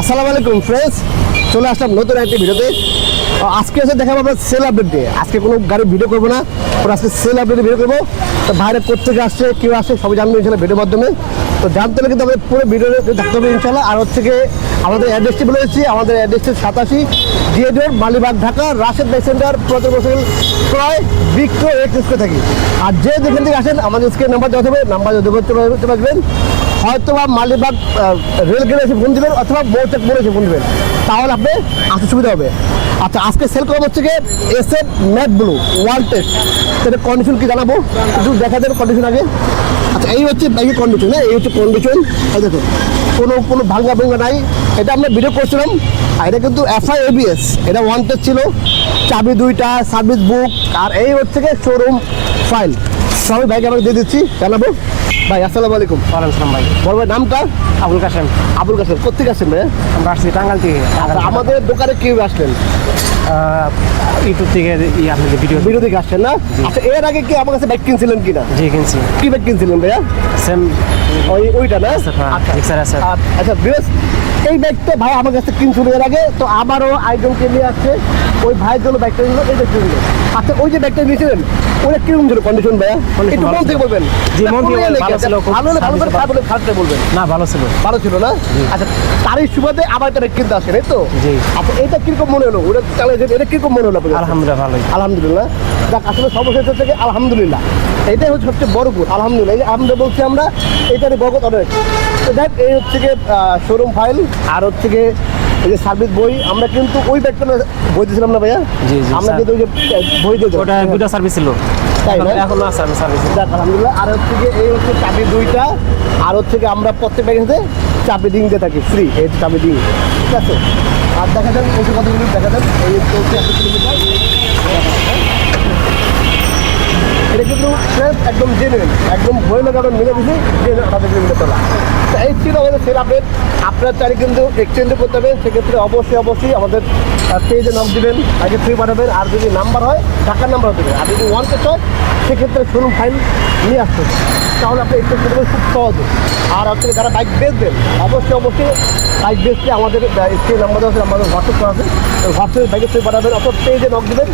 আসসালামু আলাইকুম ফ্রেন্ডস, চলে আসলাম নতুন একটি ভিডিওতে। আজকে এসে দেখাবো আমরা সেল আপডেট দিয়ে। আজকে কোনো গাড়ির ভিডিও করবো না, ওরা আজকে সেল আপডেটে ভিডিও করবো। তো বাইরে কোথেকে আসছে, কেউ আসছে, সবই জানবো ইনশাল্লাহ ভিডিওর মাধ্যমে। তো জানতে হলে কিন্তু আমাদের পুরো ভিডিও দেখতে হবে ইনশাল্লাহ। আর হচ্ছে গিয়ে আমাদের অ্যাড্রেসটি বলে দিচ্ছি, আমাদের অ্যাড্রেসটি 87 GA road, Malibagh, Dhaka, Rashed bike centre, পুরাতন মোটরসাইকেল ক্রয় বিক্রয় এক্সপ্রেস থাকি। আর যে যেখান থেকে আসেন আমাদের স্ক্রিনে নাম্বার দেওয়া হবে, নাম্বার যোগাযোগ করতে পারবেন। হয়তো বা মালিবাগ রেল গেটে এসে ফোন দেবেন অথবা মোড়ে এসে ফোন দেবেন, তাহলে আপনি আসতে সুবিধা হবে। আচ্ছা, আজকে সেল করা হচ্ছে গিয়ে SF matte blue one test. সেটা কন্ডিশন কি জানাবো, একটু দেখা দেবে কন্ডিশন আগে। আচ্ছা, এই হচ্ছে বাইকের কন্ডিশন, হ্যাঁ এই হচ্ছে কন্ডিশন। এই দেখুন কোনো ভাঙ্গা নাই। এটা আমরা ভিডিও করছিলাম। আর এটা কিন্তু এফআই এবিএস, এটা ওয়ান টেস্ট ছিল, চাবি দুইটা, সার্ভিস বুক, আর এই হচ্ছে গিয়ে শোরুম ফাইল। সবাই বাইক আমাকে দিয়ে দিচ্ছি, জানাবো। ভাই আসসালামু আলাইকুম। ওয়ালাইকুম আসসালাম ভাই। বড় ভাই নামটা? আবুল কাশেম। আবুল কাশেম, কোথেকে আসছেন ভাই? আমরা আসছি টাঙ্গাইল থেকে। আচ্ছা, আমাদের দোকানে কিভাবে আসলেন? ইউটিউব থেকে আপনাদের ভিডিও থেকে আসছেন না? আচ্ছা, এর আগে কি আমার কাছে বাইক কিনছিলেন কিনা? জি কিনছি। কি বাইক কিনছিলেন ভাইয়া? সেম ওইটা না? এক্সার আছে। আচ্ছা বিরস, এই বাইকটা ভাই আমার কাছে কিনছিল এর আগে। তো আমারও আইজনকে নিয়ে আসছে, ওই ভাইয়ের জন্য বাইকটা নিল, এই বাইকটা নিল। আচ্ছা, ওই যে বাইকটা নিয়েছিলেন ওটা কিরকম ছিল কন্ডিশন ভাইয়া? একটু মন থেকে বলবেন। জি, মন থেকে ভালো ছিল। ভালো হলে ভালো করে, খারাপ হলে খারাপটা বলবেন। না, ভালো ছিল। ভালো ছিল না? আচ্ছা, তারই সুবাদে আবার একটা বাইক কিনতে আসেন, এই তো? জি। আচ্ছা, এটা কিরকম মনে হলো? ওটা চালিয়েছেন, এটা কিরকম মনে হলো আপনার কাছে? আলহামদুলিল্লাহ ভালোই। আলহামদুলিল্লাহ। যাক, আসলে সমস্যা থেকে আলহামদুলিল্লাহ, এটাই হচ্ছে সবচেয়ে বড় গুণ। আলহামদুলিল্লাহ, এই যে আমরা বলছি আমরা, এটারই বরকত অনেক। তো দেখ, এই হচ্ছে গিয়ে শোরুম ফাইল, আর হচ্ছে গিয়ে এই যে সার্ভিস বই। আমরা কিন্তু ওই ব্যাগটা বই দিয়েছিলাম না ভাইয়া? জি জি। আমরা কিন্তু ওই যে বই দিয়ে ওটা দুটা সার্ভিস ছিল, তাই না? এখন আছে সার্ভিস। যাক আলহামদুলিল্লাহ। আর হচ্ছে গিয়ে এই হচ্ছে চাবি দুইটা, আর হচ্ছে গিয়ে আমরা প্রত্যেক ব্যাগের সাথে চাবি ডিং দিয়ে থাকি, ফ্রি। এই হচ্ছে চাবি ডিং, ঠিক আছে? আর দেখা যান ওই কতগুলো দেখা যান, এই চলছে 100 কিলোমিটার। এটা কিন্তু একদম জেনুইন, একদম ভয় লাগানো মিলে মিশে জেনুইন 18 কিলোমিটার চলা। তো এই ছিল আমাদের সেল আপডেট। আপনার চারি কিন্তু এক্সচেঞ্জও করতে হবে, সেক্ষেত্রে অবশ্যই আমাদের পেজে নক দিবেন, আগে ফ্রি পাঠাবেন। আর যদি নাম্বার হয় টাকার নাম্বার দেবেন, আর যদি ওয়ান টেস্ট হয় সেক্ষেত্রে শোরুম ফাইল নিয়ে আসতে হবে, তাহলে আপনি এক্সচেঞ্জ করবেন খুব সহজে। আর আপনি যারা বাইক বেচবেন অবশ্যই বাইক বেচতে আমাদের স্ক্রিন নাম্বার আছে, আমাদের হোয়াটসঅ্যাপ করা আছে, হোয়াটসঅ্যাপে বাইকের ফ্রি পাঠাবেন অথবা পেজে নক দেবেন।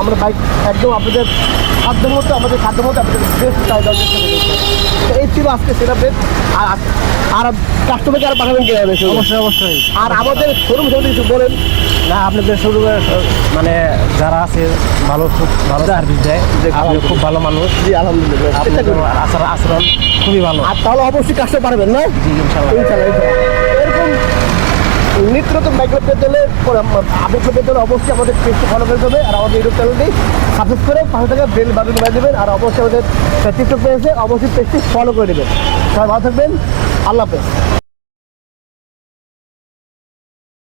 আমরা বাইক একদম আপনাদের সাধ্যের মধ্যে আপনাদের বেস্ট চাহিদা চেষ্টা করবেন। তো এই ছিল আজকে সেল আপডেট। আর কাস্টমারকে আর পাঠাবেন কি? অবশ্যই। আর আমাদের শোরুম সম্বন্ধে কিছু বলেন। না, আপনাদের শুরু মানে যারা আছে ভালো, খুব ভালো সার্ভিস দেয়। আপনি খুব ভালো মানুষ। জি আলহামদুলিল্লাহ, আপনাদের আচরণ খুবই ভালো। আর তাহলে অবশ্যই কাস্টমার পাঠাবেন না? জি ইনশাআল্লাহ। এরকম নিত্য নতুন বাইক পেতে হলে, আপডেট পেতে হলে অবশ্যই আমাদের পেজটি ফলো করতে হবে। আর আমাদের ইউটিউব চ্যানেলটি সাবস্ক্রাইব করে পাশে থেকে বেল বাটন বাজিয়ে দেবেন। আর অবশ্যই আমাদের টিকটক পেজে অবশ্যই পেজটি ফলো করে দেবেন। সবাই ভালো থাকবেন, আল্লাহ হাফেজ।